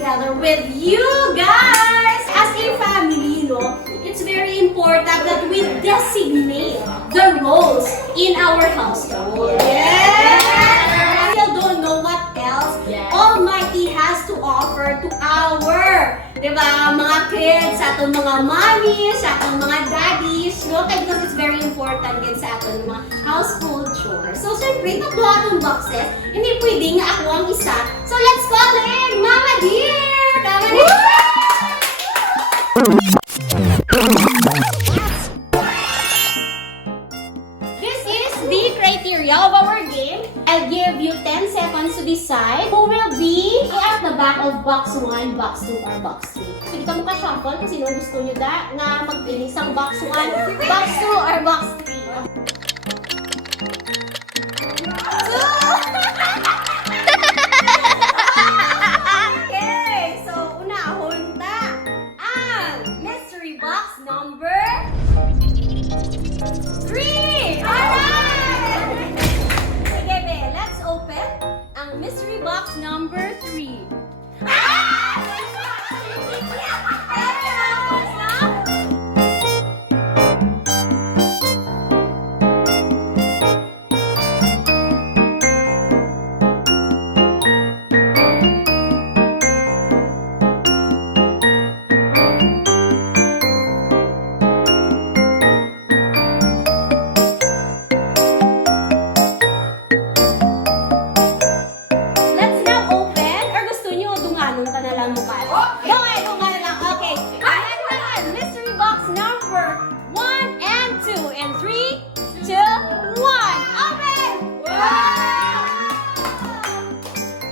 together with you guys. As a family, no, it's very important that we designate the roles in our household. I still don't know what else Almighty has to offer to our, diba, mga kids, sa atong mga mommies, sa atong mga daddies, no? Because it's very important din sa atong mga household chores. So, syempre, tatlo atong boxes, hindi pwede nga ako ang isa. So, let's call in Mama Dear! Tama na! This is the criteria of our game. I'll give you 10 seconds to decide who will be at the back of box 1, box 2, or box 3. So, dito mo ka-shuffle kung sino gusto nyo na magpili sa box 1, box 2, or box 3. Okay, so unahon ta ang mystery box number 3! Alright! Sige, be, let's open ang mystery box number 3. Let's now open, or gusto nyo dunganon ka na lang mukha? Dunganon lang. Okay. Ayan, mystery box number 1 and 2. And 3, 2, 1. Open!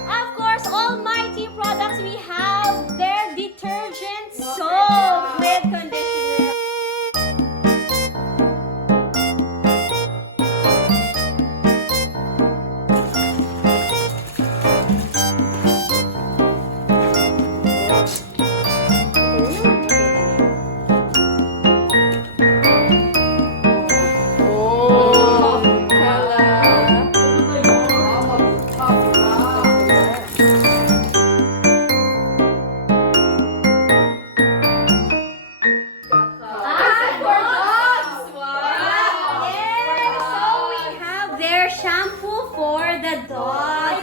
Of course, Almighty products, we have their detergent soap with conditioner. Shampoo for the dog.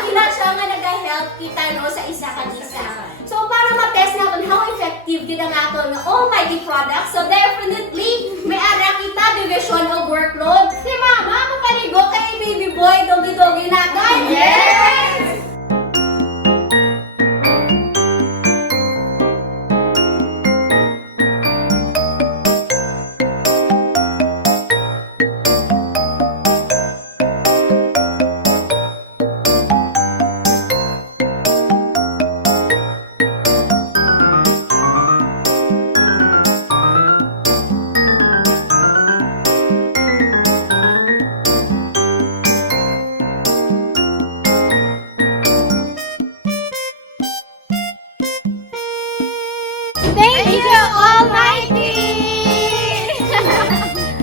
Kina siya nga nag-help kita, no, sa isa kan isa. So, para ma-test natin how effective kita natin ng Almighty products, so definitely, may ara kita division of workload. Si Mama, mapaligo kay baby boy, dogi-dogi natin. Yes! Thank you, Almighty!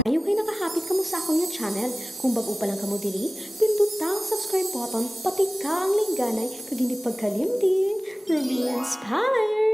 Ayaw kayo nakahapit ka mo sa akong yung channel. Kung bago pa lang ka mo dili, pindot ang subscribe button, pati ka ang lingganay, kag hindi pagkalimdin. Ruby Inspired!